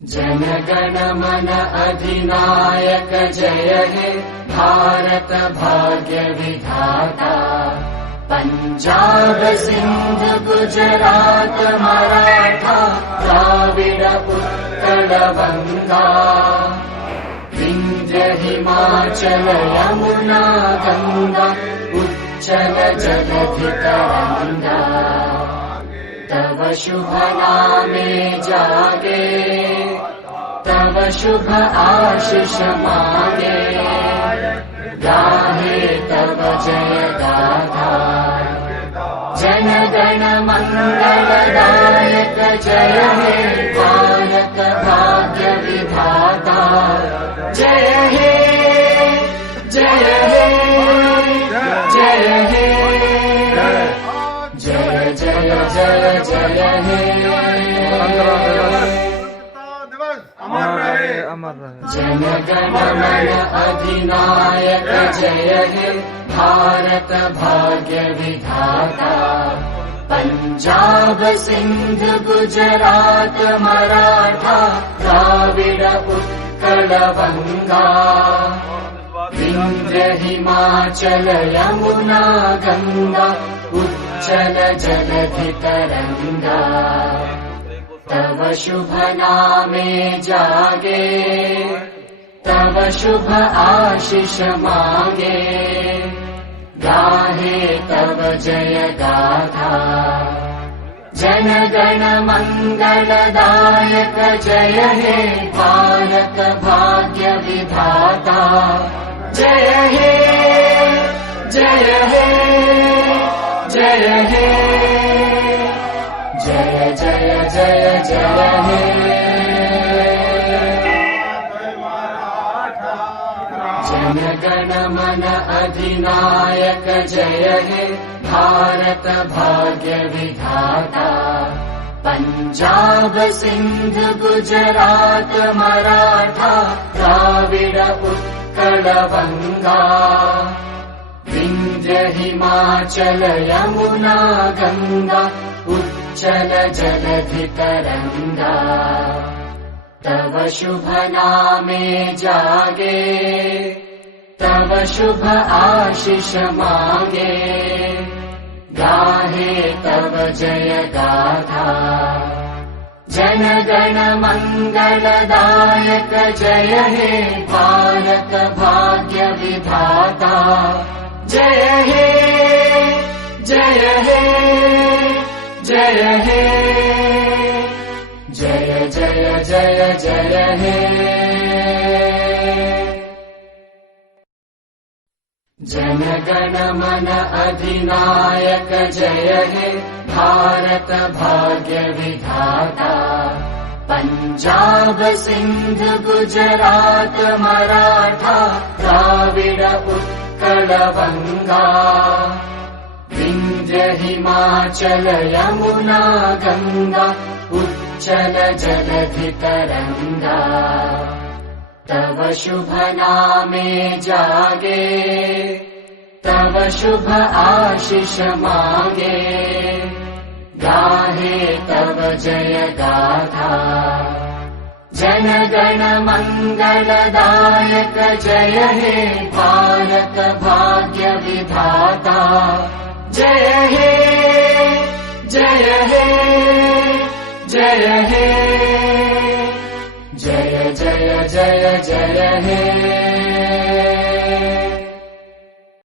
जन गण मन अधिनायक जय हे भारत भाग्य विधाता। पंजाब सिंध गुजरात मराठा द्राविड उत्कल बंगा। विंध्य हिमाचल यमुना गंगा उच्चल जलधि तरंगा। तव शुभ नामे जागे तव शुभ आशीष मांगे। गाहे तव जय गाथा जन गण मंगलदायक जय हे भारत भाग्य विधाता। जय हे जय हे जय हे जय जय जय जय हे। जन गण मन अधिनायक जय हे भारत भाग्य विधाता। पंजाब सिंध गुजरात मराठा द्राविड उत्कल बंगा। विंध्य हिमाचल यमुना गंगा उच्चल जलधि तरंगा। तव शुभ नामे जागे तव शुभ आशीष मांगे। गाहे तव जय गाथा जन गण मंगलदायक जय हे भारत भाग्य विधाता। जय हे जय हे जय हे जय जय जय जय हे। जन गण मन अधिनायक जय हे भारत भाग्य विधाता। पंजाब सिंध गुजरात मराठा द्राविड उत्कल बंगा। विंध्य हिमाचल यमुना गंगा उच्चल जलधि तरंगा। तव शुभ नामे जागे तव शुभ आशीष मांगे। गाहे तव जय गाथा जन गण मंगलदायक जय हे भारत भाग्य विधाता। जय हे जय हे जय हे जय जय जय जय हे। जन गण मन अधिनायक जय हे भारत भाग्य विधाता। पंजाब सिंध गुजरात मराठा द्राविड उत्कल बंगा। विंध्य हिमाचल यमुना गंगा उच्चल जलधि तरंगा। तव शुभ नामे जागे तव शुभ आशीष मांगे। गाहे तव जय गाथा जन गण मंगलदायक जय हे भारत भाग्य विधाता। जय हे जय हे जय हे जय जय जय जय हे।